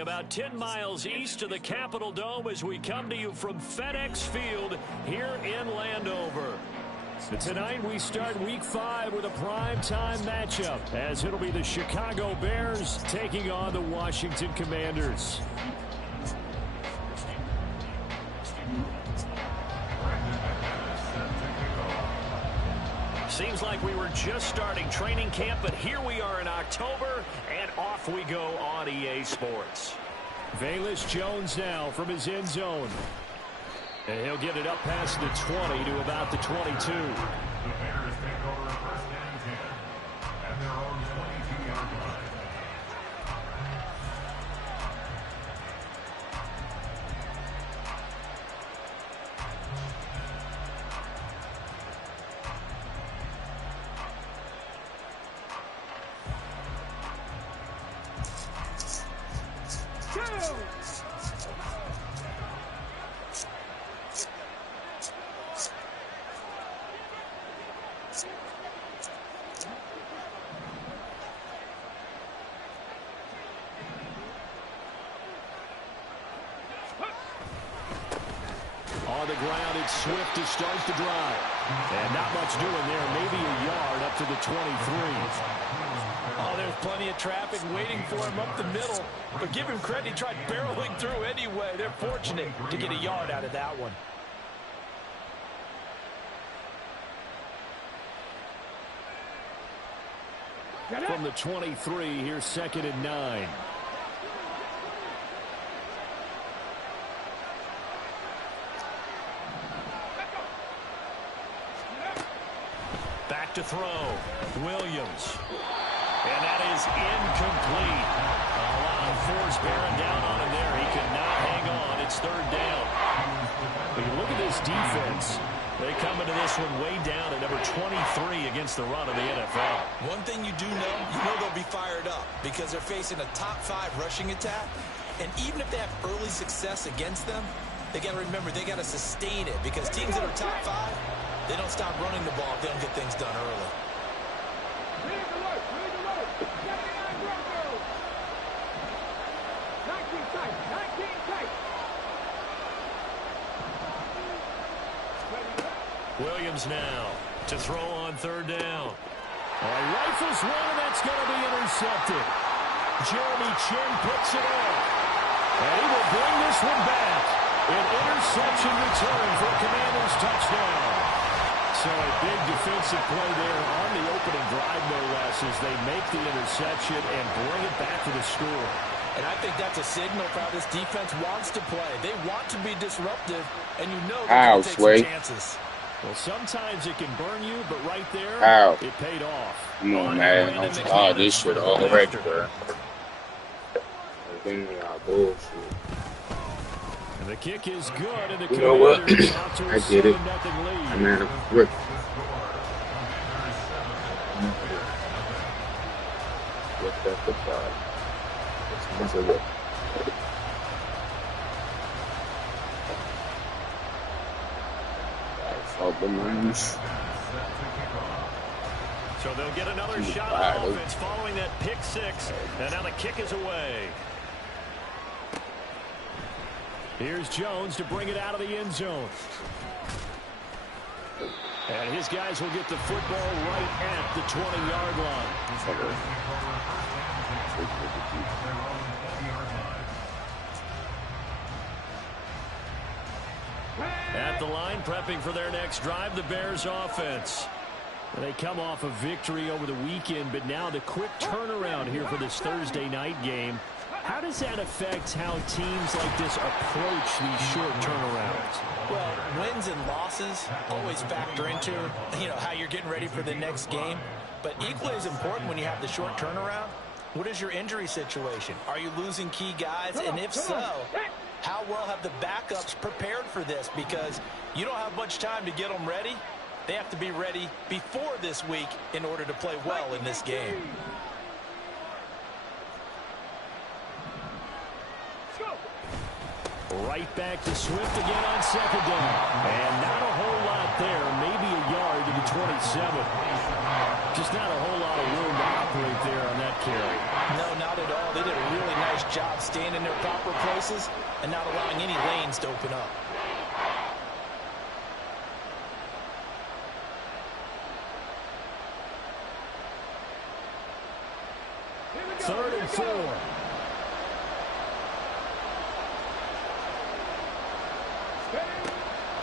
about 10 miles east of the Capitol Dome as we come to you from FedEx Field here in Landover. Tonight we start Week 5 with a primetime matchup, as it'll be the Chicago Bears taking on the Washington Commanders. Seems like we were just starting training camp, but here we are in October, and off we go on EA Sports. Velus Jones now from his end zone. And he'll get it up past the 20 to about the 22. The Bears take over a first and 10 at their own 22-yard line. On the ground, it's Swift to start the drive. And not much doing there. Maybe a yard up to the 23. Oh, there's plenty of traffic waiting for him up the middle. But give him credit, he tried barreling through anyway. They're fortunate to get a yard out of that one. From the 23, here's 2nd and 9. Back to throw. Williams. And that is incomplete. A lot of force bearing down on him there. He could not hang on. It's 3rd down. But you look at this defense. They come into this one way down at number 23 against the run of the NFL. One thing you do know they'll be fired up because they're facing a top 5 rushing attack. And even if they have early success against them, they got to remember they got to sustain it because teams that are top 5, they don't stop running the ball if they don't get things done early. Williams now to throw on 3rd down. Rifles one, and that's going to be intercepted. Jeremy Chin picks it up. And he will bring this one back. An interception return for a Commanders touchdown. So a big defensive play there on the opening drive, no less, as they make the interception and bring it back for the score. And I think that's a signal for how this defense wants to play. They want to be disruptive, and you know they're going to take some chances. Well, sometimes it can burn you, but right there, it paid off. Come on, man. I'm tired of this shit already, bro. Bullshit. And the kick is good, and the you know what? I get it. I'm at a brick. What's that for five? Let's look. So they'll get another shot on offense following that pick 6, and now the kick is away. Here's Jones to bring it out of the end zone. And his guys will get the football right at the 20-yard line. At the line, prepping for their next drive, the Bears offense. They come off a victory over the weekend, but now the quick turnaround here for this Thursday night game. How does that affect how teams like this approach these short turnarounds? Well, wins and losses always factor into, how you're getting ready for the next game. But equally as important when you have the short turnaround, what is your injury situation? Are you losing key guys? And if so, how well have the backups prepared for this? Because you don't have much time to get them ready. They have to be ready before this week in order to play well in this game. Right back to Swift again on 2nd down. And not a whole lot there. Maybe a yard to the 27. Just not a whole lot of room to operate there on that carry. No, not at all. They did a really nice job staying in their proper places and not allowing any lanes to open up. Third and 4.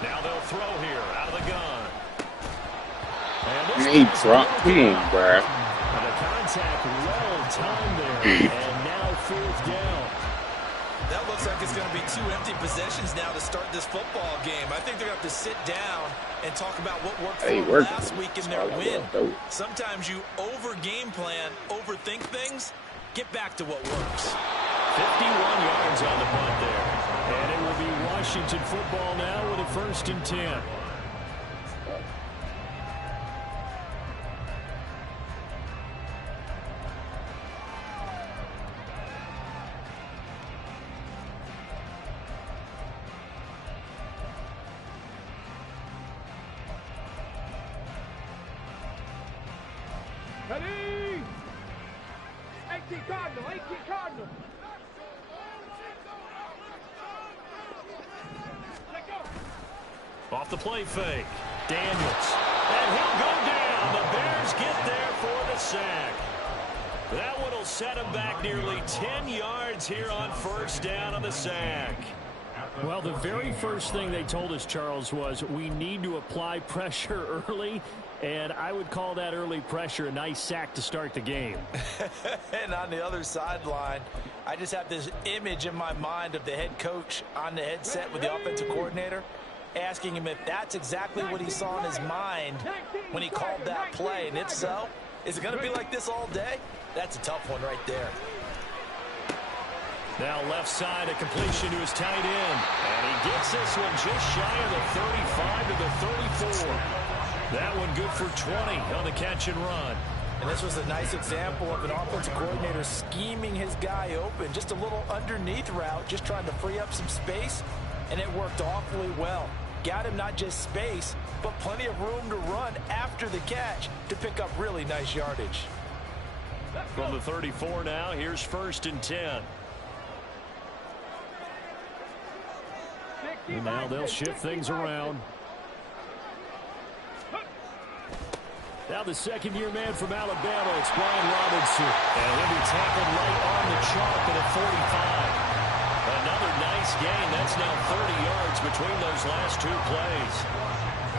Now they'll throw here out of the gun. He dropped. Come on, bruh. The contact well timed there, and now 4th down. That looks like it's going to be 2 empty possessions now to start this football game. I think they're going to have to sit down and talk about what worked for them last week in their win. Sometimes you over-game plan, overthink things. Get back to what works. 51 yards on the punt there. And it will be Washington football now with a 1st and 10. Ready? 18 Cardinal, 18 Cardinal. Off the play fake. Daniels. And he'll go down. The Bears get there for the sack. That one will set him back nearly 10 yards here on 1st down on the sack. Well, the very first thing they told us, Charles, was we need to apply pressure early, and I would call that early pressure a nice sack to start the game. And on the other sideline, I just have this image in my mind of the head coach on the headset with the offensive coordinator, asking him if that's exactly what he saw in his mind when he called that play. And if so, is it going to be like this all day? That's a tough one right there. Now left side, a completion to his tight end. And he gets this one just shy of the 35 to the 34. That one good for 20 on the catch and run. And this was a nice example of an offensive coordinator scheming his guy open. Just a little underneath route, just trying to free up some space. And it worked awfully well. Got him not just space, but plenty of room to run after the catch to pick up really nice yardage. From the 34 now, here's 1st and 10. And now they'll shift things around. Now the second-year man from Alabama, it's Brian Robinson. And he'll be tackled right on the chalk at a 45. Another nice gain. That's now 30 yards between those last 2 plays.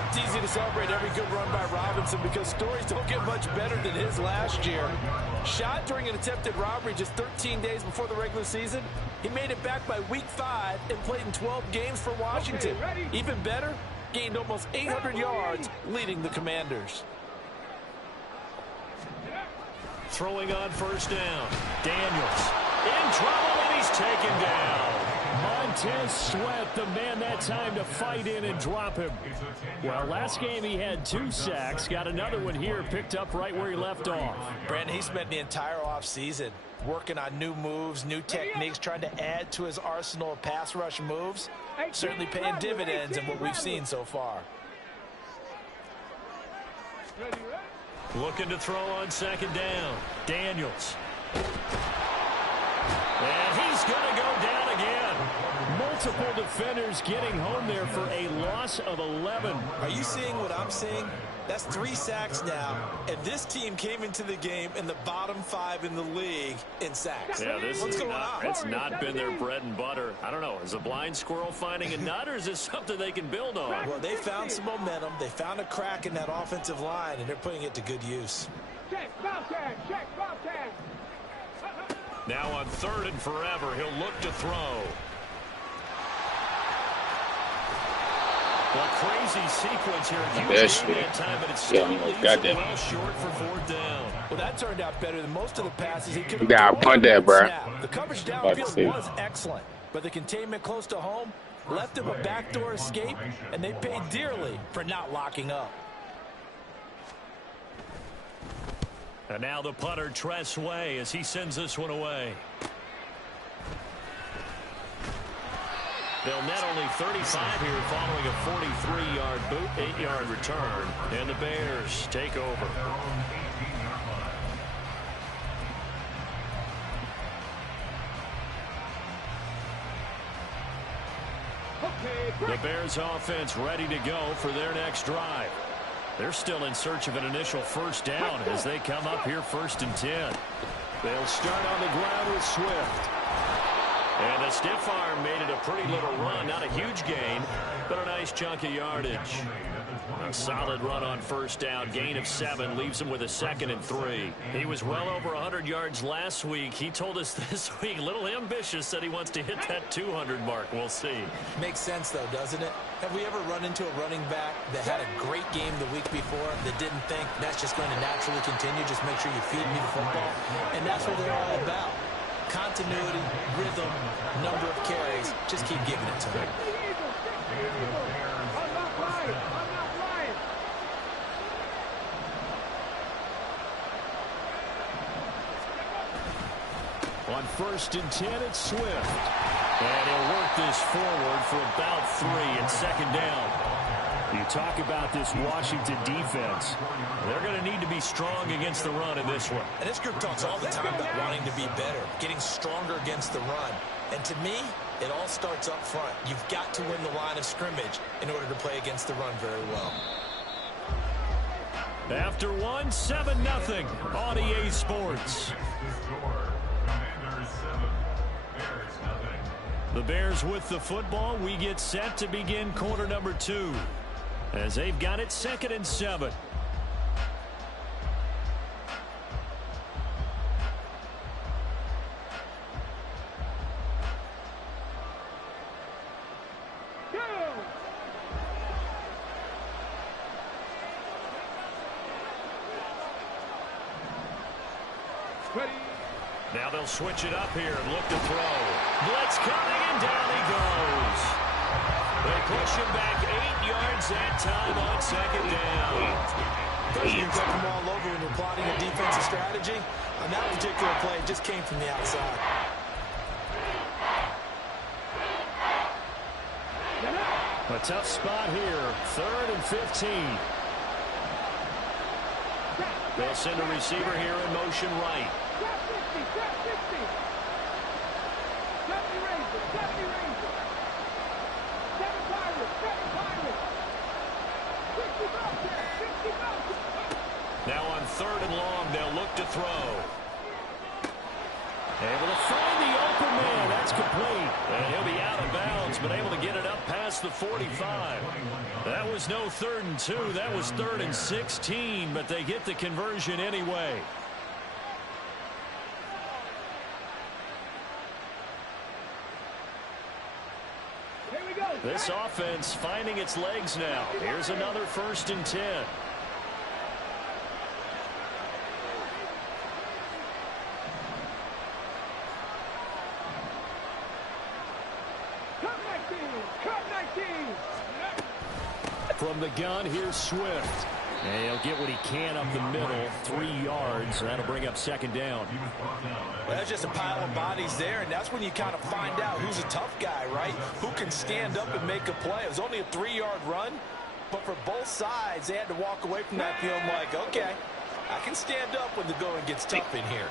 It's easy to celebrate every good run by Robinson because stories don't get much better than his last year. Shot during an attempted robbery just 13 days before the regular season. He made it back by week 5 and played in 12 games for Washington. Even better, gained almost 800 yards leading the Commanders. Throwing on 1st down. Daniels in trouble, and he's taken down. Montez Sweat, the man that time to fight in and drop him. Well, last game he had 2 sacks. Got another one here, picked up right where he left off. Brandon, he spent the entire offseason working on new moves, new techniques, trying to add to his arsenal of pass rush moves. Certainly paying dividends in what we've seen so far. Looking to throw on 2nd down. Daniels. And he's going to go down again. Multiple defenders getting home there for a loss of 11. Are you seeing what I'm seeing? That's 3 sacks now, and this team came into the game in the bottom 5 in the league in sacks. Yeah, this What's is going on? It's not been their bread and butter. I don't know. Is a blind squirrel finding a nut, or is this something they can build on? Well, they found some momentum. They found a crack in that offensive line, and they're putting it to good use. Check, Bobcat, check, Bobcat. Now on 3rd and forever, he'll look to throw. Well, crazy sequence here. That time, but it's still well short for 4th down. Well, that turned out better than most of the passes he could have. You gotta punt that, bro. The coverage downfield was excellent, but the containment close to home left him a backdoor escape, and they paid dearly for not locking up. And now the punter, Tress Way, as he sends this one away. They'll net only 35 here following a 43-yard boot, 8-yard return. And the Bears take over. The Bears offense ready to go for their next drive. They're still in search of an initial first down as they come up here 1st and 10. They'll start on the ground with Swift. And the stiff arm made it a pretty little run. Not a huge gain, but a nice chunk of yardage. A solid run on first down. Gain of 7 leaves him with a 2nd and 3. He was well over 100 yards last week. He told us this week, a little ambitious, said he wants to hit that 200 mark. We'll see. Makes sense, though, doesn't it? Have we ever run into a running back that had a great game the week before that didn't think that's just going to naturally continue? Just make sure you feed me the football. And that's what they're all about. Continuity, rhythm, number of carries. Just keep giving it to him. I'm not lying. I'm not lying. On 1st and 10, it's Swift. And he'll work this forward for about 3 and 2nd down. You talk about this Washington defense. They're going to need to be strong against the run in this one. And this group talks all the time about wanting to be better, getting stronger against the run. And to me, it all starts up front. You've got to win the line of scrimmage in order to play against the run very well. After 1, 7-0 on EA Sports. The Bears with the football. We get set to begin quarter number 2 as they've got it 2nd and 7. Now they'll switch it up here and look to throw. Blitz coming, and down he goes. They push him back 8 yards that time on 2nd down. You can come all over when you're plotting a defensive strategy. On that particular play, it just came from the outside. A tough spot here. 3rd and 15. They'll send a receiver here in motion right. Now on 3rd and long, they'll look to throw. Able to find the open man. That's complete. And he'll be out of bounds, but able to get it up past the 45. That was no 3rd and 2. That was 3rd and 16, but they get the conversion anyway. This offense finding its legs now. Here's another 1st and 10. From the gun, here's Swift. And he'll get what he can up the middle, 3 yards. That'll bring up 2nd down. Well, that's just a pile of bodies there, and that's when you kind of find out who's a tough guy, right? Who can stand up and make a play. It was only a 3-yard run, but for both sides, they had to walk away from that feeling like, okay, I can stand up when the going gets tough in here.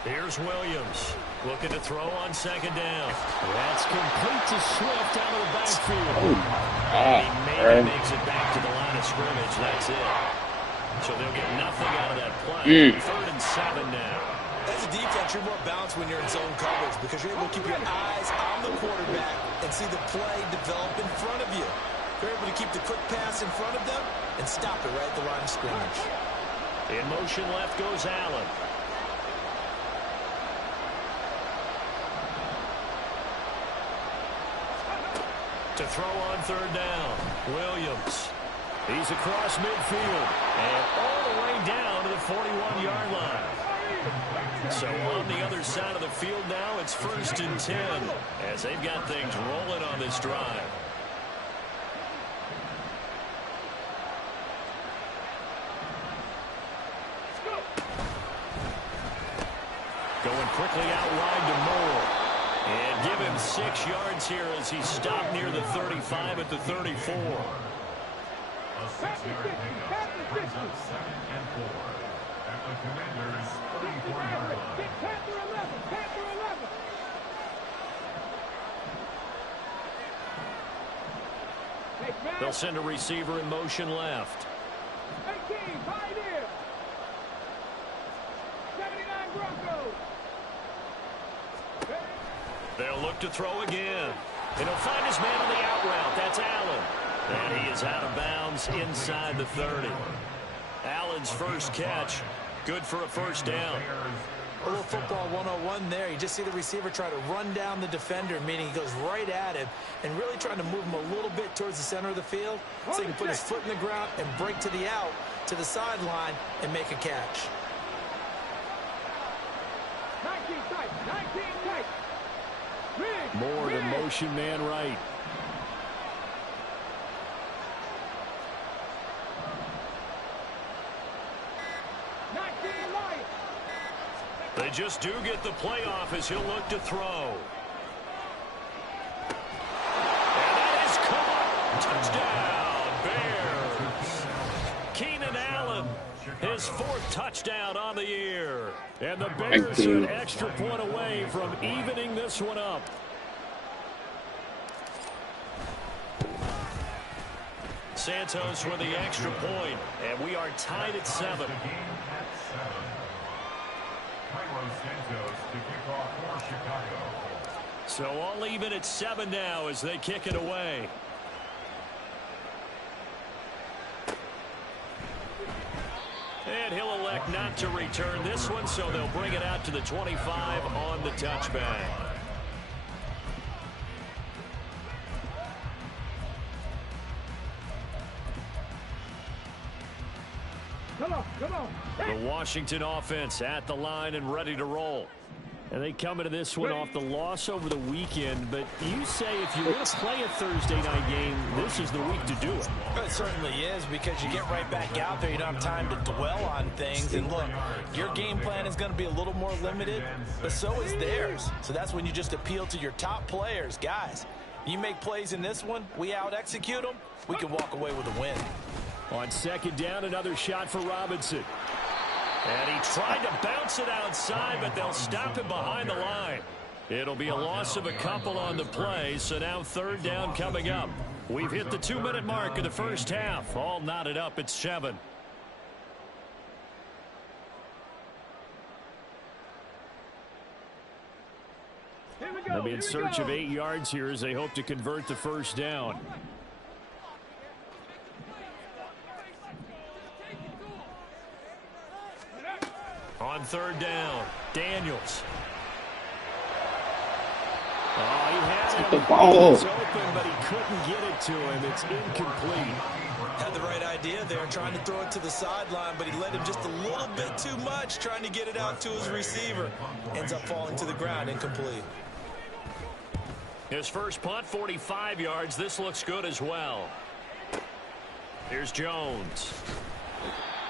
Here's Williams looking to throw on 2nd down. That's complete to Swift out of the backfield. And he maybe makes it back to the line of scrimmage. That's it. So they'll get nothing out of that play. 3rd and 7 now. As a defense, you're more balanced when you're in zone coverage because you're able to keep your eyes on the quarterback and see the play develop in front of you. You're able to keep the quick pass in front of them and stop it right at the line of scrimmage. In motion left goes Allen. To throw on 3rd down. Williams. He's across midfield. And all the way down to the 41-yard line. So on the other side of the field now, it's 1st and 10 as they've got things rolling on this drive. Going quickly out wide to Moore. And give him 6 yards here as he stopped near the 35 at the 34. A 6-yard pickup brings up 2nd and 4 at the Commanders' 34-yard line. Panther 11. Panther 11. They'll send a receiver in motion left. 18, Pioneer. 79 Broncos. They'll look to throw again. And he'll find his man on the out route. That's Allen. And he is out of bounds inside the 30. Allen's first catch. Good for a first down. A little football 101 there. You just see the receiver try to run down the defender, meaning he goes right at him and really trying to move him a little bit towards the center of the field so he can put his foot in the ground and break to the out, to the sideline, and make a catch. 19 tight. 19 tight. More to motion man right. They just do get the playoff as he'll look to throw. And that is caught. Touchdown, Bears. Keenan Allen, his 4th touchdown on the year. And the Bears are an extra point away from evening this one up. Santos with the extra point, and we are tied at 7. So all even at 7 now as they kick it away. And he'll elect not to return this one, so they'll bring it out to the 25 on the touchback. Come on, come on. The Washington offense at the line and ready to roll. And they come into this one off the loss over the weekend. But you say if you're going to play a Thursday night game, this is the week to do it. It certainly is, because you get right back out there. You don't have time to dwell on things. And look, your game plan is going to be a little more limited, but so is theirs. So that's when you just appeal to your top players. Guys, you make plays in this one, we out-execute them, we can walk away with a win. On 2nd down, another shot for Robinson. And he tried to bounce it outside, but they'll stop him behind the line. It'll be a loss of a couple on the play, so now 3rd down coming up. We've hit the 2-minute mark of the first half. All knotted up at 7. They'll be in search of 8 yards here as they hope to convert the first down. On 3rd down, Daniels. Oh, he had him. The ball. It's open, but he couldn't get it to him. It's incomplete. Had the right idea there, trying to throw it to the sideline, but he led him just a little bit too much, trying to get it out to his receiver. Ends up falling to the ground, incomplete. His first punt, 45 yards. This looks good as well. Here's Jones.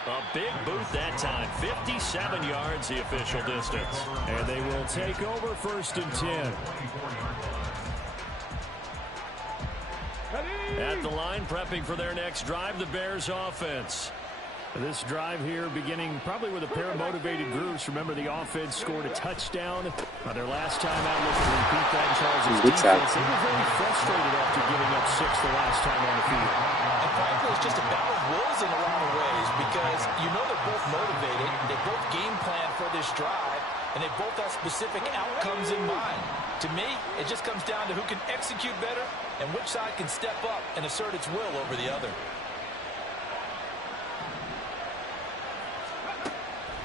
A big boot that time. 57 yards, the official distance. And they will take over 1st and 10. At the line, prepping for their next drive, the Bears offense. This drive here beginning probably with a pair of motivated groups. Remember, the offense scored a touchdown their last time out. Looking to repeat that in Charles' defense. They were very frustrated after giving up 6 the last time on the field. And frankly, it's just a battle of wills in a lot of ways, because you know they're both motivated. They both game plan for this drive, and they both have specific outcomes in mind. To me, it just comes down to who can execute better and which side can step up and assert its will over the other.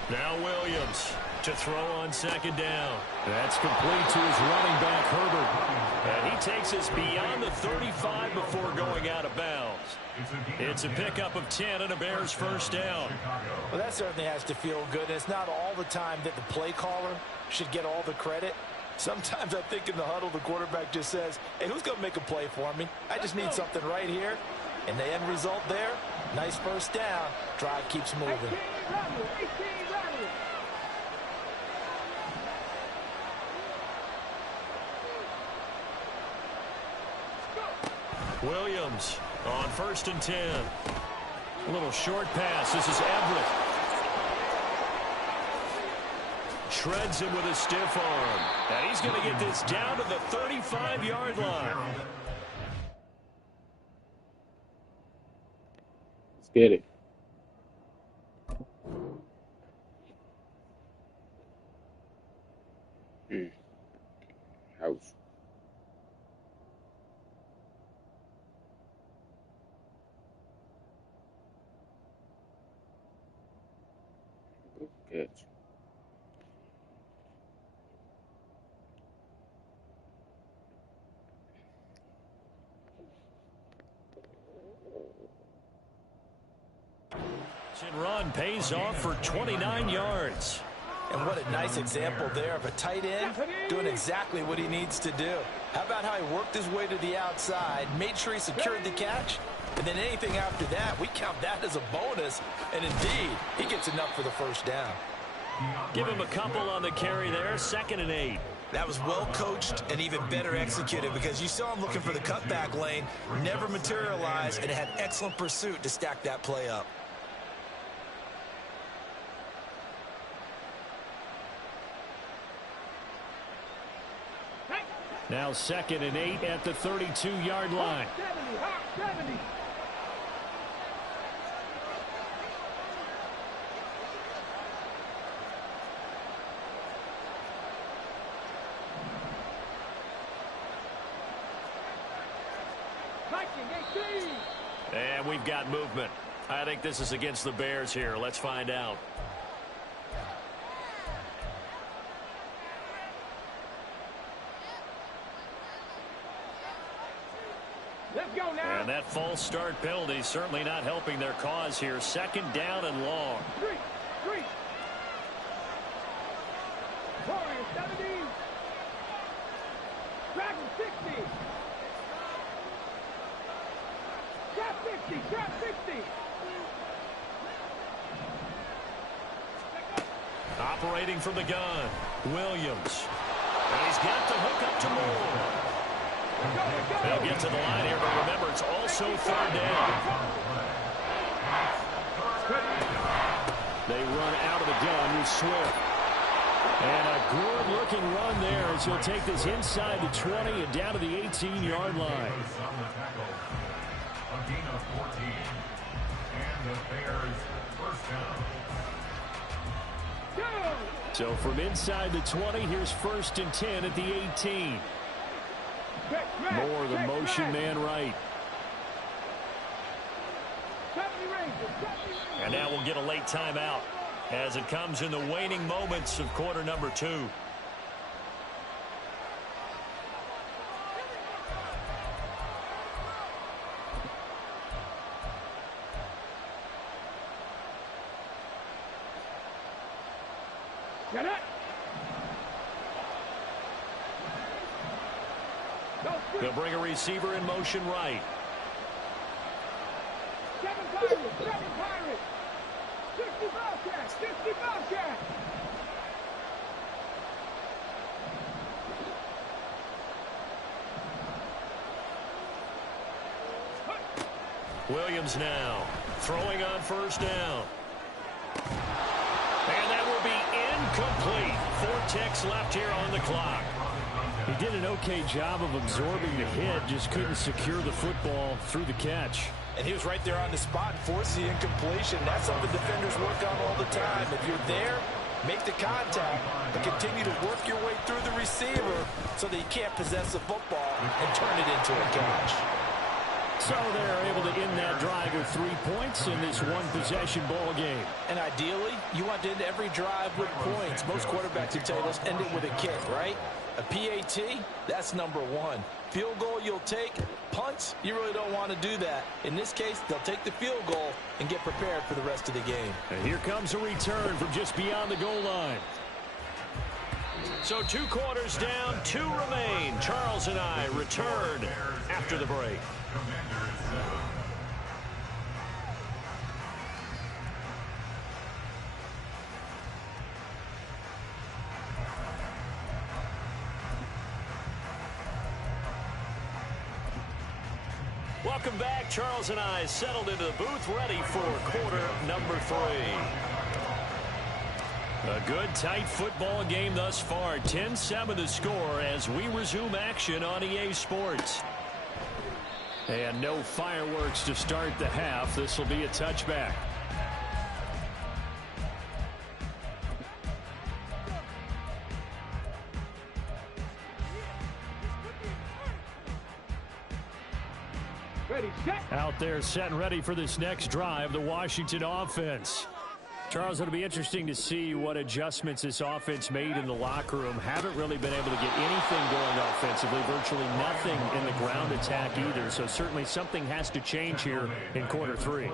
Now Williams to throw on 2nd down. That's complete to his running back, Herbert. And he takes us beyond the 35 before going out of bounds. It's a pickup of 10 and a Bears first down. Well, that certainly has to feel good. It's not all the time that the play caller should get all the credit. Sometimes I think in the huddle, the quarterback just says, hey, who's going to make a play for me? I just need something right here. And the end result there, nice first down. Drive keeps moving. 18 Rebel. Williams on 1st and 10. A little short pass. This is Everett. Shreds him with a stiff arm. And he's going to get this down to the 35-yard line. Let's get it. House. Good. Run pays off for 29 yards. And what a nice example there of a tight end doing exactly what he needs to do. How about how he worked his way to the outside, made sure he secured the catch, and then anything after that, we count that as a bonus. And indeed, he gets enough for the first down. Give him a couple on the carry there, 2nd and 8. That was well coached and even better executed because you saw him looking for the cutback lane, never materialized, and had excellent pursuit to stack that play up. Now 2nd and 8 at the 32-yard line. 70. And we've got movement. I think this is against the Bears here. Let's find out. Let's go now. And that false start penalty certainly not helping their cause here. 2nd down and long. 3. Warriors 70. Dragon 60. Trap 60. Operating from the gun, Williams. And he's got the hook up to Moore. They'll get to the line here, but remember, it's also 3rd down. They run out of the gun with Swift. And a good-looking run there as he'll take this inside the 20 and down to the 18-yard line. A gain of 14. And the Bears first down. So from inside the 20, here's 1st and 10 at the 18. Moore, the motion man right. And now we'll get a late timeout as it comes in the waning moments of quarter number 2. Get it. They'll bring a receiver in motion right. 7 Pirates. 60 Bobcats. Williams now throwing on 1st down. And that will be incomplete. 4 ticks left here on the clock. He did an okay job of absorbing the hit, just couldn't secure the football through the catch. And he was right there on the spot and forced the incompletion. That's something defenders work on all the time. If you're there, make the contact, but continue to work your way through the receiver so that you can't possess the football and turn it into a catch. So they're able to end that drive with 3 points in this one-possession ball game. And ideally, you want to end every drive with points. Most quarterbacks would tell you, let's end it with a kick, right? A PAT, that's number 1. Field goal you'll take. Punts, you really don't want to do that. In this case, they'll take the field goal and get prepared for the rest of the game. And here comes a return from just beyond the goal line. So 2 quarters down, 2 remain. Charles and I return after the break. Welcome back. Charles and I settled into the booth, ready for quarter number 3. A good, tight football game thus far. 10-7 the score as we resume action on EA Sports. And no fireworks to start the half. This will be a touchback. Ready, set. Out there set and ready for this next drive, the Washington offense. Charles, it'll be interesting to see what adjustments this offense made in the locker room. Haven't really been able to get anything going offensively, virtually nothing in the ground attack either. So certainly something has to change here in quarter 3.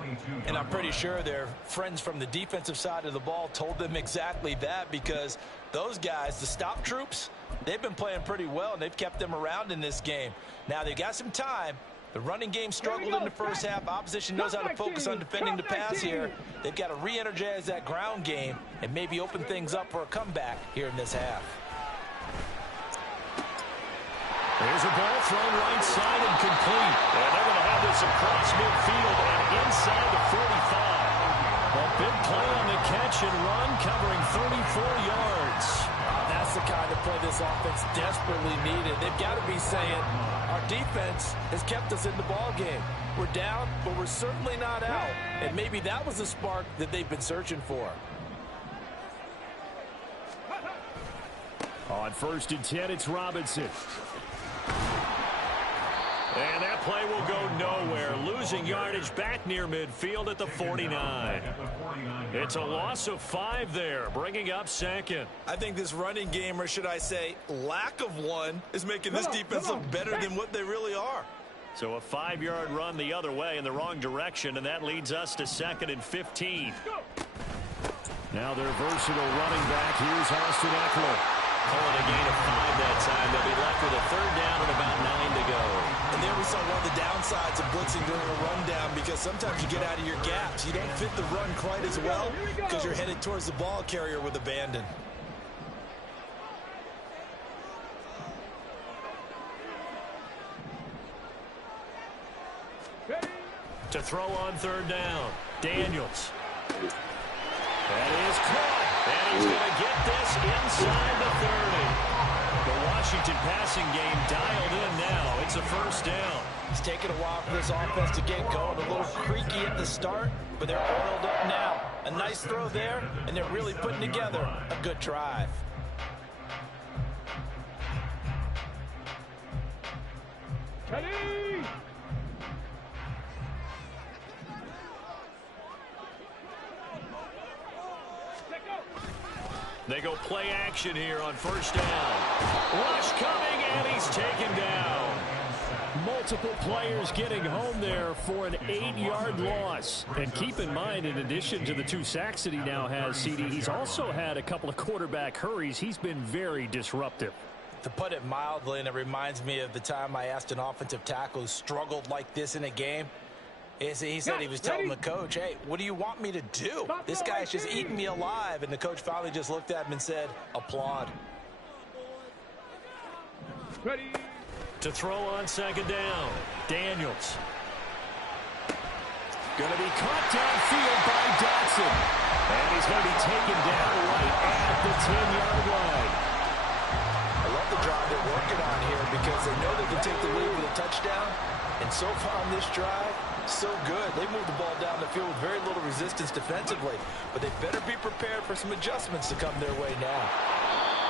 And I'm pretty sure their friends from the defensive side of the ball told them exactly that, because those guys, the stop troops, they've been playing pretty well, and they've kept them around in this game. Now they've got some time. The running game struggled in the first half. Opposition knows how to focus on defending the pass here. They've got to re-energize that ground game and maybe open things up for a comeback here in this half. There's a ball thrown right side and complete. And they're going to have this across midfield and inside the 45. A big play on the catch and run, covering 34 yards. That's the kind of play this offense desperately needed. They've got to be saying, our defense has kept us in the ball game. We're down, but we're certainly not out. And maybe that was the spark that they've been searching for. On 1st and 10, it's Robinson. And that play will go nowhere. Losing yardage back near midfield at the 49. It's a loss of 5 there, bringing up 2nd. I think this running game, or should I say lack of one, is making this defense look better than what they really are. So a 5-yard run the other way in the wrong direction, and that leads us to 2nd and 15. Now their versatile running back, here's Austin Eckler. Calling a gain of 5 that time. They'll be left with a 3rd down and about 9 to go. And there we saw one of the downsides of blitzing during a rundown, because sometimes you get out of your gaps. You don't fit the run quite as well because you're headed towards the ball carrier with abandon. To throw on 3rd down, Daniels. That is caught. And he's going to get this inside the 30. The Washington passing game dialed in now. It's a 1st down. It's taken a while for this offense to get going. A little creaky at the start, but they're oiled up now. A nice throw there, and they're really putting together a good drive. Ready. They go play action here on 1st down. Rush coming, and he's taken down. Multiple players getting home there for an 8-yard loss. And keep in mind, in addition to the 2 sacks that he now has, CD, he's also had a couple of quarterback hurries. He's been very disruptive. To put it mildly, and it reminds me of the time I asked an offensive tackle who struggled like this in a game. He said he was telling the coach, hey, what do you want me to do? This guy's just eating me alive. And the coach finally just looked at him and said, applaud. Ready. To throw on 2nd down, Daniels. Going to be caught downfield by Dotson. And he's going to be taken down right at the 10-yard line. I love the drive they're working on here, because they know they can take the lead with a touchdown. And so far on this drive, so good. They moved the ball down the field with very little resistance defensively. But they better be prepared for some adjustments to come their way now.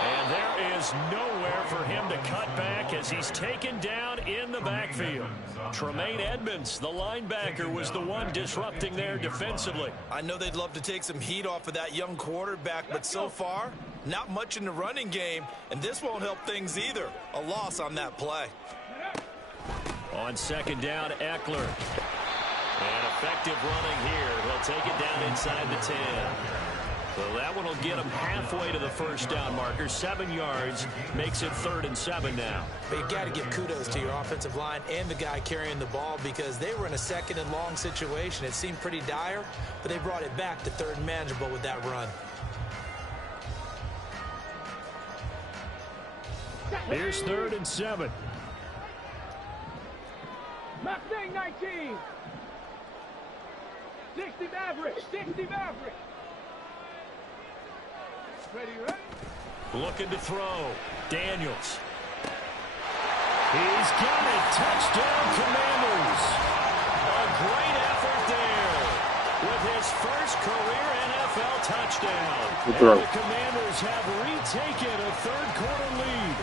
And there is nowhere for him to cut back as he's taken down in the backfield. Tremaine Edmonds, the linebacker, was the one disrupting there defensively. I know they'd love to take some heat off of that young quarterback, but so far, not much in the running game, and this won't help things either. A loss on that play. On 2nd down, Eckler. And effective running here. He'll take it down inside the 10. So that one will get him halfway to the 1st down marker. 7 yards makes it 3rd and 7 now. But you got to give kudos to your offensive line and the guy carrying the ball, because they were in a 2nd and long situation. It seemed pretty dire, but they brought it back to 3rd and manageable with that run. Here's 3rd and 7. Back there. Bang 19. 60 Maverick. 60 Maverick. Ready, ready. Looking to throw. Daniels. He's got it. Touchdown, Commanders. A great effort there with his first career NFL touchdown. And the Commanders have retaken a third-quarter lead.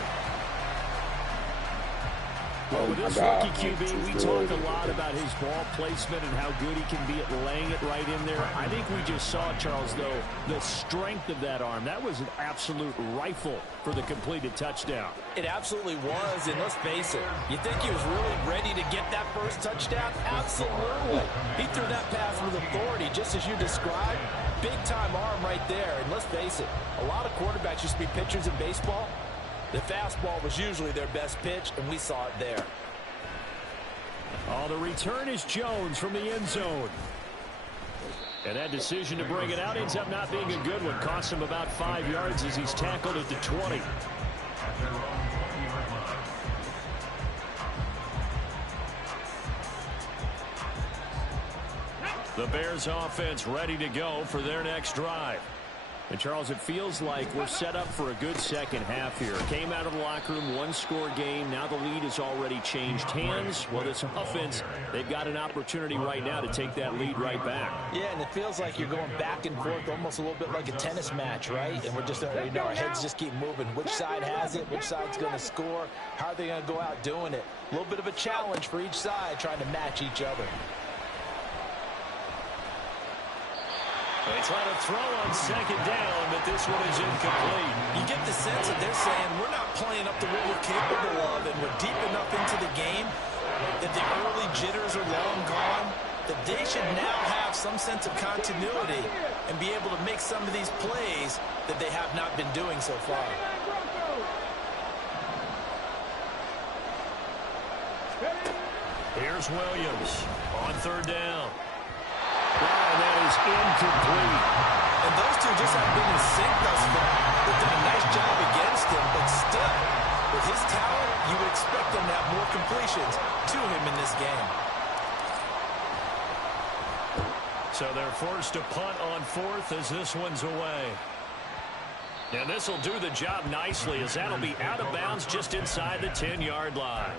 Well, with this rookie QB, we talk a lot about his ball placement and how good he can be at laying it right in there. I think we just saw, Charles, though, the strength of that arm. That was an absolute rifle for the completed touchdown. It absolutely was, and let's face it, you think he was really ready to get that first touchdown? Absolutely. He threw that pass with authority, just as you described. Big-time arm right there, and let's face it, a lot of quarterbacks used to be pitchers in baseball. The fastball was usually their best pitch, and we saw it there. Oh, the return is Jones from the end zone. And that decision to bring it out ends up not being a good one. Costs him about 5 yards as he's tackled at the 20. The Bears offense ready to go for their next drive. And, Charles, it feels like we're set up for a good second half here. Came out of the locker room, one-score game. Now the lead has already changed hands. Well, this offense, they've got an opportunity right now to take that lead right back. Yeah, and it feels like you're going back and forth almost a little bit like a tennis match, right? And we're just, you know, our heads just keep moving. Which side has it? Which side's going to score? How are they going to go out doing it? A little bit of a challenge for each side trying to match each other. They try to throw on second down, but this one is incomplete. You get the sense that they're saying we're not playing up to what we're capable of, and we're deep enough into the game that the early jitters are long gone, that they should now have some sense of continuity and be able to make some of these plays that they have not been doing so far. Here's Williams on third down. And that is incomplete. And those two just haven't been in sync thus far. They've done a nice job against him, but still, with his talent, you would expect them to have more completions to him in this game. So they're forced to punt on fourth as this one's away. And this will do the job nicely as that'll be out of bounds just inside the 10-yard line.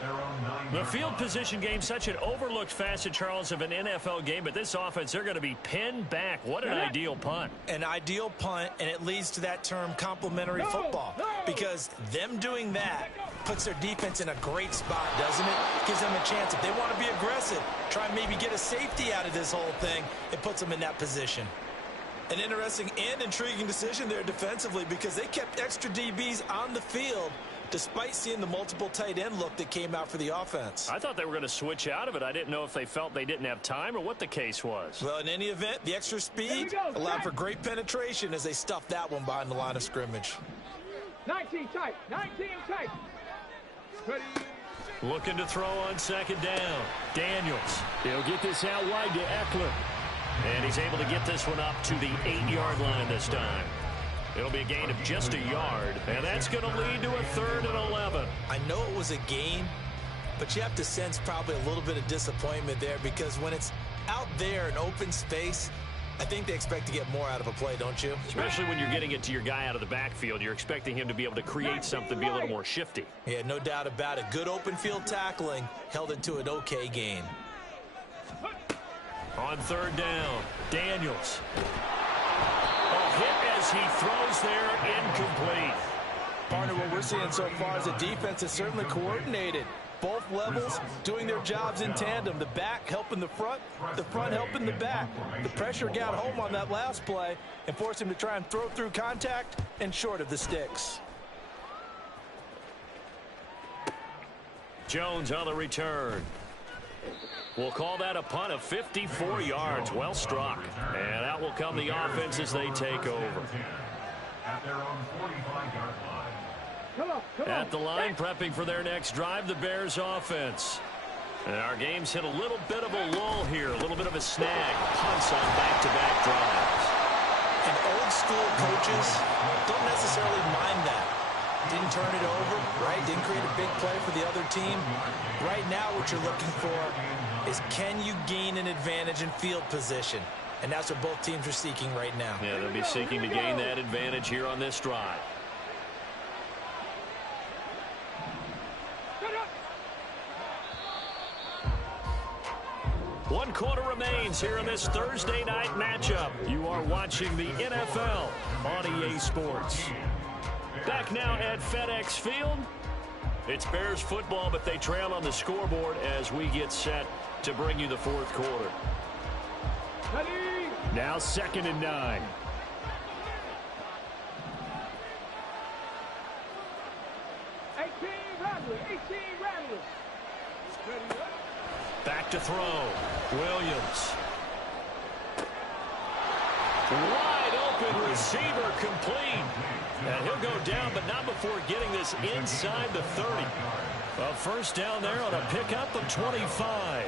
The field position game, such an overlooked facet, Charles, of an NFL game, but this offense, they're going to be pinned back. What an ideal punt. An ideal punt, and it leads to that term complementary football, because them doing that puts their defense in a great spot, doesn't it? Gives them a chance. If they want to be aggressive, try and maybe get a safety out of this whole thing, it puts them in that position. An interesting and intriguing decision there defensively, because they kept extra DBs on the field despite seeing the multiple tight end look that came out for the offense. I thought they were going to switch out of it. I didn't know if they felt they didn't have time or what the case was. Well, in any event, the extra speed allowed for great penetration as they stuffed that one behind the line of scrimmage. 19 tight. 19 tight. Ready. Looking to throw on second down. Daniels. He'll get this out wide to Eckler. And he's able to get this one up to the 8-yard line this time. It'll be a gain of just a yard, and that's going to lead to a 3rd and 11. I know it was a gain, but you have to sense probably a little bit of disappointment there, because when it's out there in open space, I think they expect to get more out of a play, don't you? Especially when you're getting it to your guy out of the backfield. You're expecting him to be able to create something, be a little more shifty. Yeah, no doubt about it. Good open field tackling held it to an okay gain. On third down, Daniels. A hit as he throws there, incomplete. Partner, what we're seeing so far is the defense is certainly coordinated. Both levels doing their jobs in tandem. The back helping the front helping the back. The pressure got home on that last play and forced him to try and throw through contact and short of the sticks. Jones on the return. We'll call that a punt of 54 yards. Well struck. And out will come the offense as they take over. At their own 45-yard line. Come on. At the line, prepping for their next drive, the Bears offense. And our game's hit a little bit of a lull here, a little bit of a snag. Punts on back-to-back drives. And old school coaches don't necessarily mind that. Didn't turn it over, right? Didn't create a big play for the other team. Right now, what you're looking for is, can you gain an advantage in field position? And that's what both teams are seeking right now. Yeah, they'll be seeking to gain that advantage here on this drive. One quarter remains here in this Thursday night matchup. You are watching the NFL on EA Sports. Back now at FedEx Field. It's Bears football, but they trail on the scoreboard as we get set to bring you the fourth quarter. Now 2nd and 9. Back to throw. Williams. Wide open receiver complete. And he'll go down, but not before getting this inside the 30. A first down there on a pickup of 25.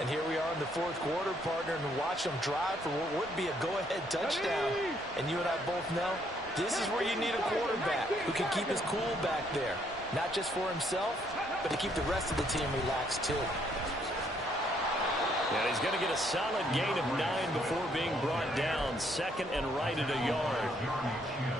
And here we are in the fourth quarter, partner, and watch them drive for what would be a go-ahead touchdown. And you and I both know this is where you need a quarterback who can keep his cool back there. Not just for himself, but to keep the rest of the team relaxed too. And he's going to get a solid gain of 9 before being brought down. 2nd and right at a yard.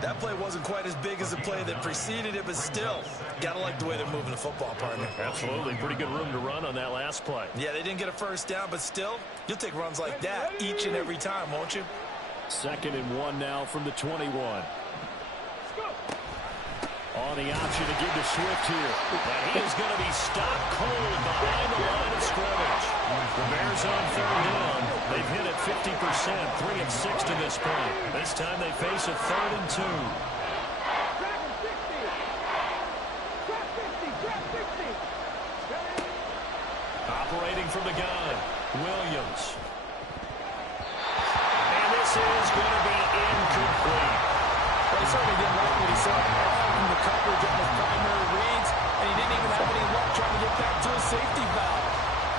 That play wasn't quite as big as the play that preceded it, but still, got to like the way they're moving the football, partner. Absolutely. Pretty good room to run on that last play. Yeah, they didn't get a first down, but still, you'll take runs like that each and every time, won't you? 2nd and 1 now from the 21. On the option to give to Swift here. And he is going to be stopped cold behind the line of scrimmage. The Bears on 3rd down. They've hit it 50%, 3 of 6 to this point. This time they face a 3rd and 2. Operating from the gun, Williams. And this is going to be incomplete. Well, he certainly didn't like what he saw from the coverage on his primary reads, and he didn't even have any luck trying to get back to his safety valve.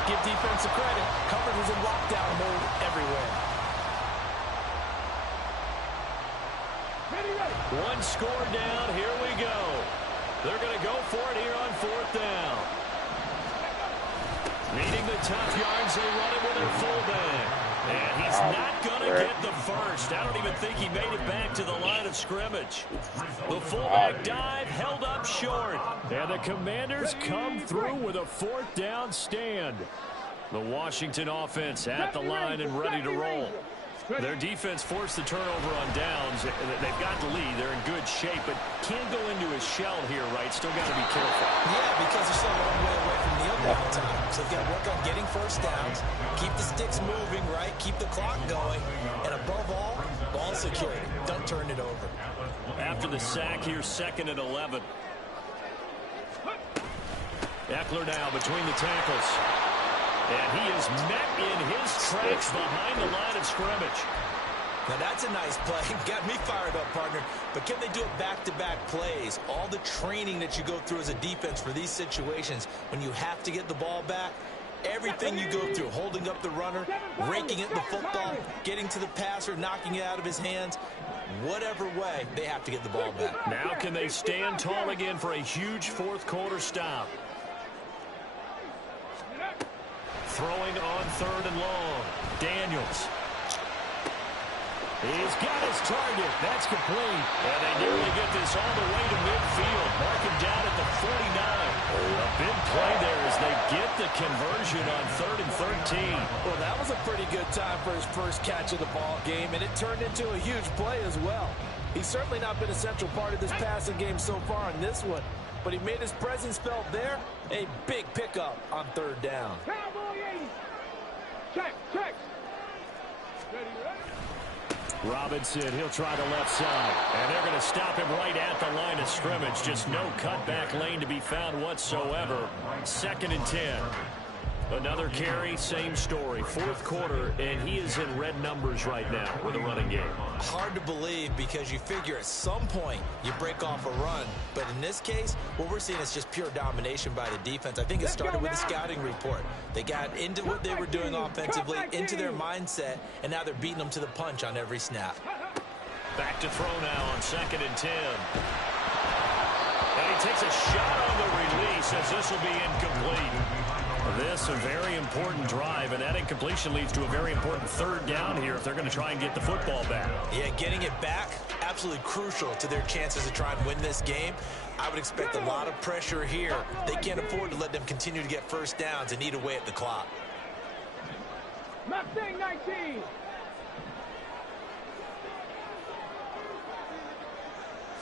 Give defensive credit. Coverage was in lockdown mode everywhere. One score down. Here we go. They're going to go for it here on 4th down. Needing the tough yards, they run it with their fullback. And he's not going to get the first. I don't even think he made it back to the line of scrimmage. The fullback dive held up short. And the Commanders come through with a 4th down stand. The Washington offense at the line and ready to roll. Their defense forced the turnover on downs. They've got the lead. They're in good shape, but can't go into a shell here, right? Still got to be careful. Yeah, because they're still a long way away from kneel down time. So they've got to work on getting first downs, keep the sticks moving, right? Keep the clock going. And above all, ball security. Don't turn it over. After the sack here, 2nd and 11. Eckler now between the tackles. And he is met in his tracks behind the line of scrimmage. Now that's a nice play. Got me fired up, partner. But can they do it back-to-back plays? All the training that you go through as a defense for these situations, when you have to get the ball back, everything you go through, holding up the runner, raking at the football, getting to the passer, knocking it out of his hands, whatever way, they have to get the ball back. Now can they stand tall again for a huge 4th quarter stop? Throwing on 3rd and long. Daniels. He's got his target. That's complete. And they nearly get this all the way to midfield. Mark him down at the 49. A big play there as they get the conversion on 3rd and 13. Well, that was a pretty good time for his first catch of the ball game, and it turned into a huge play as well. He's certainly not been a central part of this passing game so far in this one, but he made his presence felt there. A big pickup on 3rd down. Check. Robinson, he'll try the left side. And they're going to stop him right at the line of scrimmage. Just no cutback lane to be found whatsoever. 2nd and 10. Another carry, same story. 4th quarter, and he is in red numbers right now with a running game. Hard to believe because you figure at some point you break off a run. But in this case, what we're seeing is just pure domination by the defense. I think it started with the scouting report. They got into what they were doing offensively, into their mindset, and now they're beating them to the punch on every snap. Back to throw now on 2nd and 10. And he takes a shot on the release as this will be incomplete. This a very important drive, and that incompletion leads to a very important third down here if they're going to try and get the football back. Yeah, getting it back, absolutely crucial to their chances to try and win this game. I would expect a lot of pressure here. They can't afford to let them continue to get first downs and eat away at the clock. Mustang 19.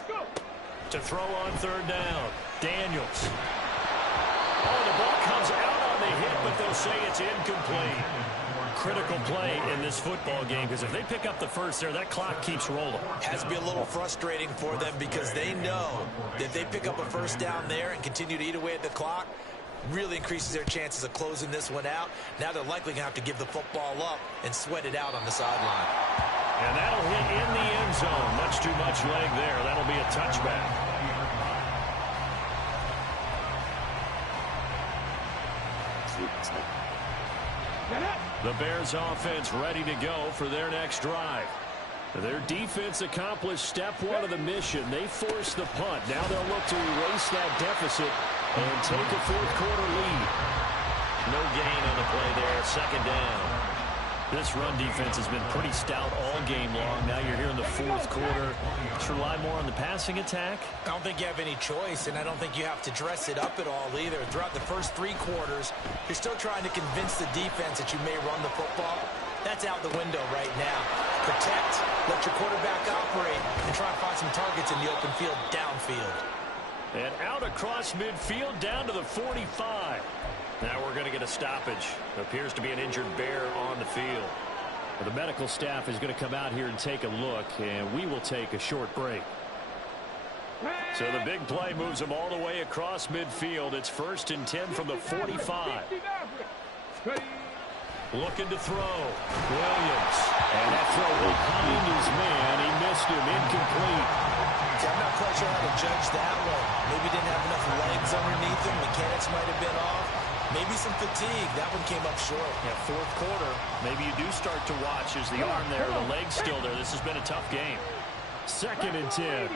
Go. To throw on third down, Daniels. Oh, the ball comes out on the hit, but they'll say it's incomplete. Critical play in this football game, because if they pick up the first there, that clock keeps rolling. Has to be a little frustrating for them because they know that if they pick up a first down there and continue to eat away at the clock, really increases their chances of closing this one out. Now they're likely going to have to give the football up and sweat it out on the sideline. And that'll hit in the end zone. Much too much leg there. That'll be a touchback. The Bears offense ready to go for their next drive. Their defense accomplished step one of the mission. They forced the punt. Now they'll look to erase that deficit and take a fourth quarter lead. No gain on the play there. Second down. This run defense has been pretty stout all game long. Now you're here in the fourth quarter. Let's rely more on the passing attack. I don't think you have any choice, and I don't think you have to dress it up at all either. Throughout the first three quarters, you're still trying to convince the defense that you may run the football. That's out the window right now. Protect, let your quarterback operate, and try and find some targets in the open field downfield. And out across midfield down to the 45. Now we're going to get a stoppage. Appears to be an injured Bear on the field. Well, the medical staff is going to come out here and take a look, and we will take a short break. So the big play moves them all the way across midfield. It's 1st and 10 from the 45. Looking to throw. Williams. And that throw behind his man. He missed him. Incomplete. I'm not quite sure how to judge that one. Maybe didn't have enough legs underneath him. Mechanics might have been off. Maybe some fatigue. That one came up short. Yeah, fourth quarter. Maybe you do start to watch as the arm there, the leg's still there. This has been a tough game. 2nd and 10.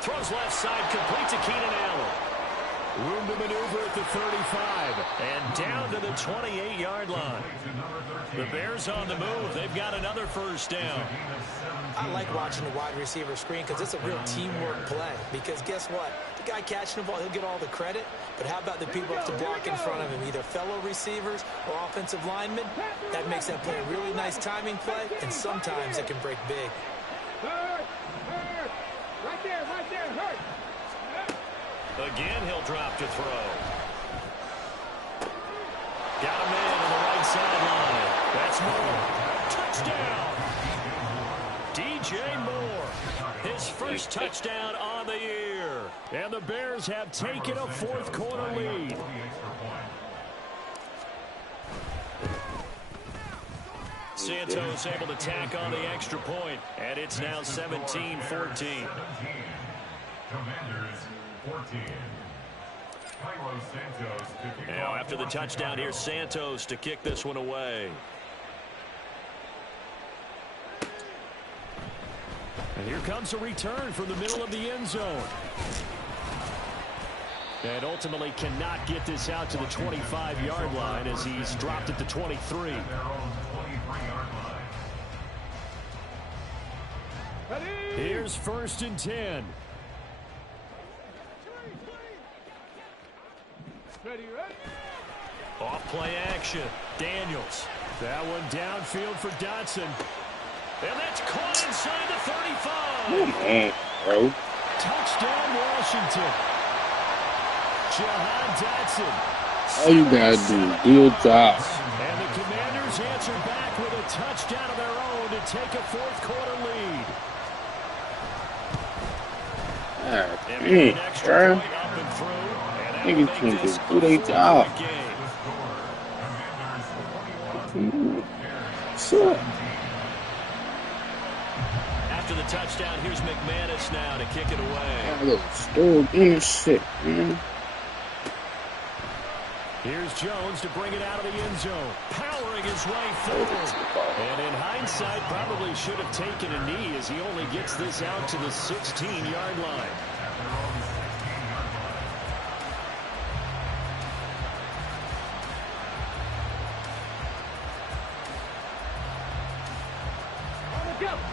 Throws left side, complete to Keenan Allen. Room to maneuver at the 35. And down to the 28-yard line. The Bears on the move. They've got another first down. I like watching the wide receiver screen because it's a real teamwork play. Because guess what? The guy catching the ball, he'll get all the credit. But how about the people up to block in front of him, either fellow receivers or offensive linemen? That makes that play a really nice timing play, and sometimes it can break big. Right there, hurt. Again, he'll drop to throw. Got a man on the right sideline. That's Moore. Touchdown. DJ Moore. His first touchdown on the year. And the Bears have taken a fourth quarter lead. Santos able to tack on the extra point. And it's now 17-14. Commanders 14. Now after the touchdown, here's Santos to kick this one away. And here comes a return from the middle of the end zone. And ultimately cannot get this out to the 25-yard line as he's dropped at the 23. Here's 1st and 10. Off play action. Daniels. That one downfield for Dotson. And that's caught inside the 35. Come on, bro. Touchdown, Washington. Jahan Dotson. All you gotta do your job. And the Commanders answer back with a touchdown of their own to take a fourth quarter lead. God And damn, an extra bro. point up and through. And that will Niggas make can this just a do their 4-point job. game. What's up? After the touchdown, here's McManus now to kick it away. I look still in this shit, man. Here's Jones to bring it out of the end zone. Powering his way forward. And in hindsight, probably should have taken a knee as he only gets this out to the 16-yard line.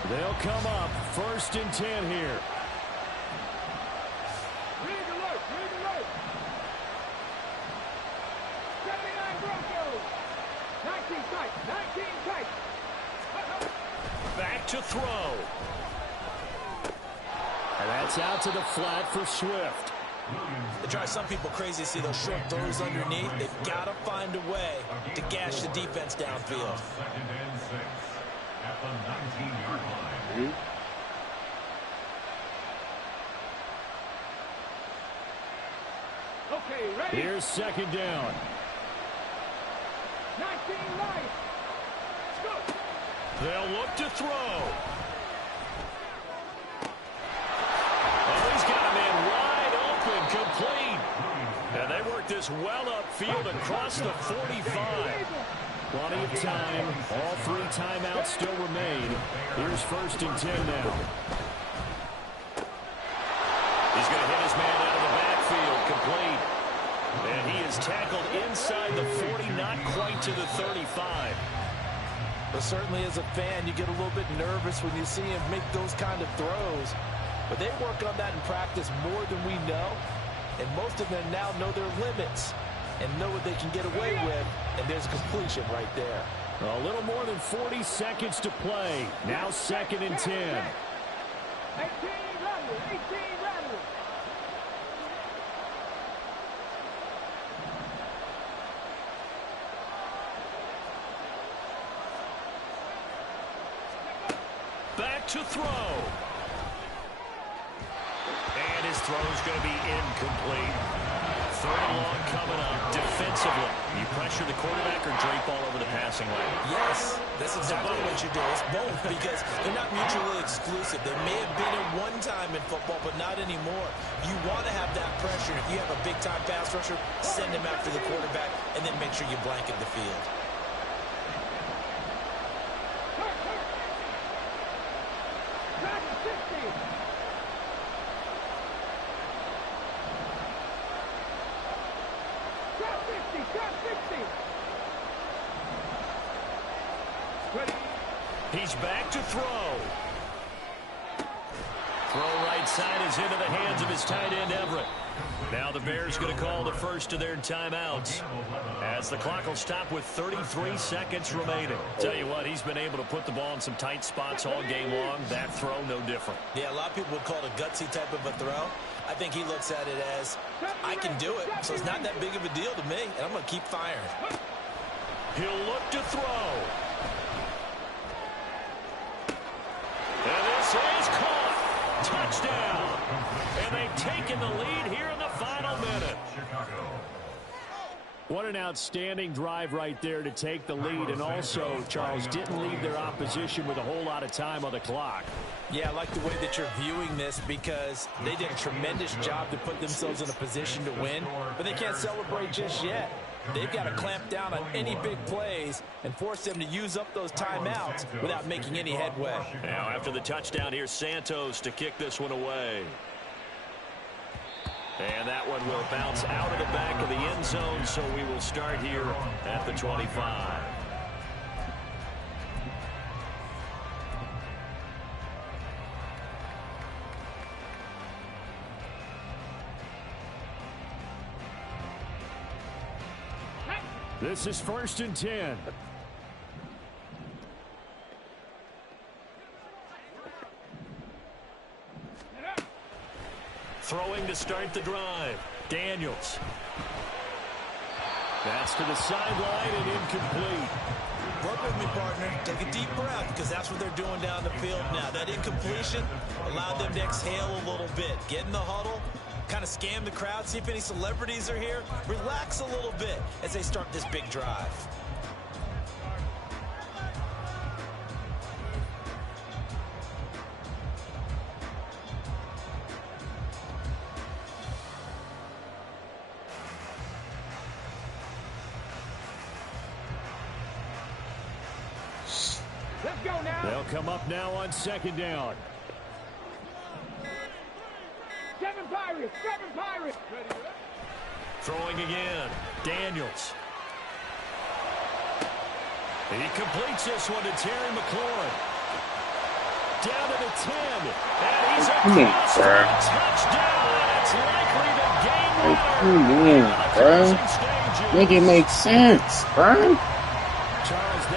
They'll come up 1st and 10 here. Rig alert, rig alert. 79 Broncos. 19 tight, 19 tight. Back to throw. And that's out to the flat for Swift. It drives some people crazy to see those short throws underneath. They've got to find a way to gash the defense downfield. 2nd and 6 at the 19-yard line. Okay, ready? Here's 2nd down. 19 right. Let's go. They'll look to throw. Oh, he's got a man wide open, complete. And they work this well upfield across the 45. Plenty of time. All 3 timeouts still remain. Here's 1st and 10 now. He's going to hit his man out of the backfield, complete. And he is tackled inside the 40, not quite to the 35. But certainly as a fan, you get a little bit nervous when you see him make those kind of throws. But they work on that in practice more than we know. And most of them now know their limits and know what they can get away with. And there's a completion right there. A little more than 40 seconds to play. Now 2nd and 10. 18 rattle, 18 rattle. Back to throw. And his throw's going to be incomplete. 3rd and long coming up. Defensively, you pressure the quarterback or drape all over the passing lane? Yes, that's exactly what you do. It's both because they're not mutually exclusive. They may have been at one time in football, but not anymore. You want to have that pressure. If you have a big-time pass rusher, send him after the quarterback, and then make sure you blanket the field. Back to 60. Shot 50, shot 60. Ready? He's back to throw. Throw right side is into the hands of his tight end, Everett. Now the Bears going to call the first of their timeouts as the clock will stop with 33 seconds remaining. Tell you what, he's been able to put the ball in some tight spots all game long. That throw, no different. Yeah, a lot of people would call it a gutsy type of a throw. I think he looks at it as, I can do it, so it's not that big of a deal to me, and I'm going to keep firing. He'll look to throw. And this is caught. Touchdown. And they've taken the lead here in the final minute. What an outstanding drive right there to take the lead. And also, Charles, didn't leave their opposition with a whole lot of time on the clock. Yeah, I like the way that you're viewing this because they did a tremendous job to put themselves in a position to win, but they can't celebrate just yet. They've got to clamp down on any big plays and force them to use up those timeouts without making any headway. Now, after the touchdown, here's Santos to kick this one away. And that one will bounce out of the back of the end zone, so we will start here at the 25. This is 1st and 10. Throwing to start the drive. Daniels. That's to the sideline and incomplete. Work with me, partner. Take a deep breath because that's what they're doing down the field now. That incompletion allowed them to exhale a little bit. Get in the huddle. Kind of scan the crowd, see if any celebrities are here. Relax a little bit as they start this big drive. Let's go now. They'll come up now on second down. Seven Pirates. Seven Pirates. Throwing again. Daniels. He completes this one to Terry McLaurin. Down to the 10. And he's across for a touchdown. It's likely the game winner. Come on, bro. Make it make sense, bro.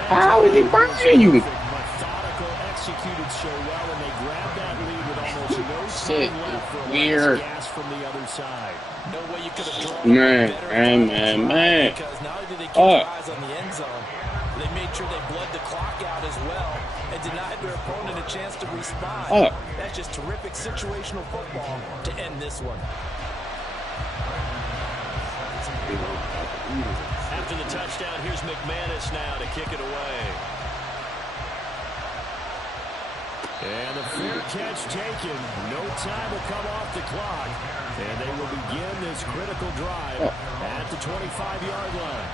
How is he burning you? Methodical, executed so well, and they grabbed that lead with almost no Shit, time left for a weird. gas from the other side. No way you could have drawn Man, a better man. because not only did they keep their eyes on the end zone, they made sure they bled the clock out as well and denied their opponent a chance to respond. That's just terrific situational football to end this one. After the touchdown, here's McManus now to kick it away. And the fair catch taken. No time will come off the clock. And they will begin this critical drive at the 25-yard line.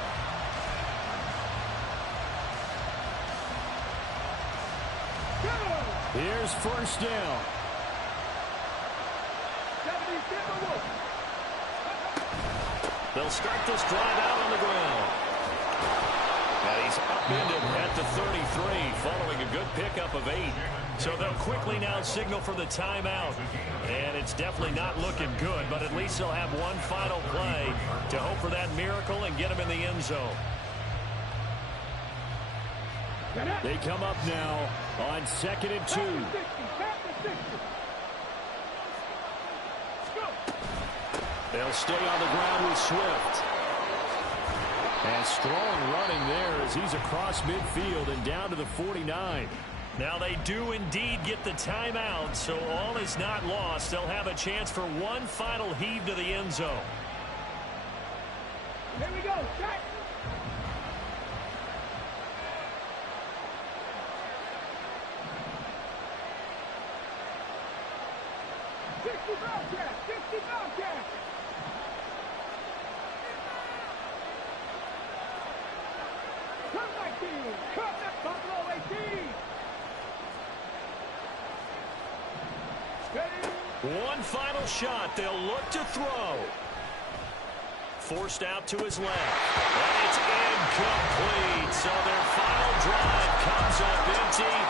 Here's first down. They'll start this drive out on the ground. And he's upended at the 33, following a good pickup of 8. So they'll quickly now signal for the timeout. And it's definitely not looking good, but at least they'll have one final play to hope for that miracle and get him in the end zone. They come up now on 2nd and 2. They'll stay on the ground with Swift. And strong running there as he's across midfield and down to the 49. Now they do indeed get the timeout, so all is not lost. They'll have a chance for one final heave to the end zone. Here we go. Shot. One final shot. They'll look to throw. Forced out to his left. And it's incomplete. So their final drive comes up empty.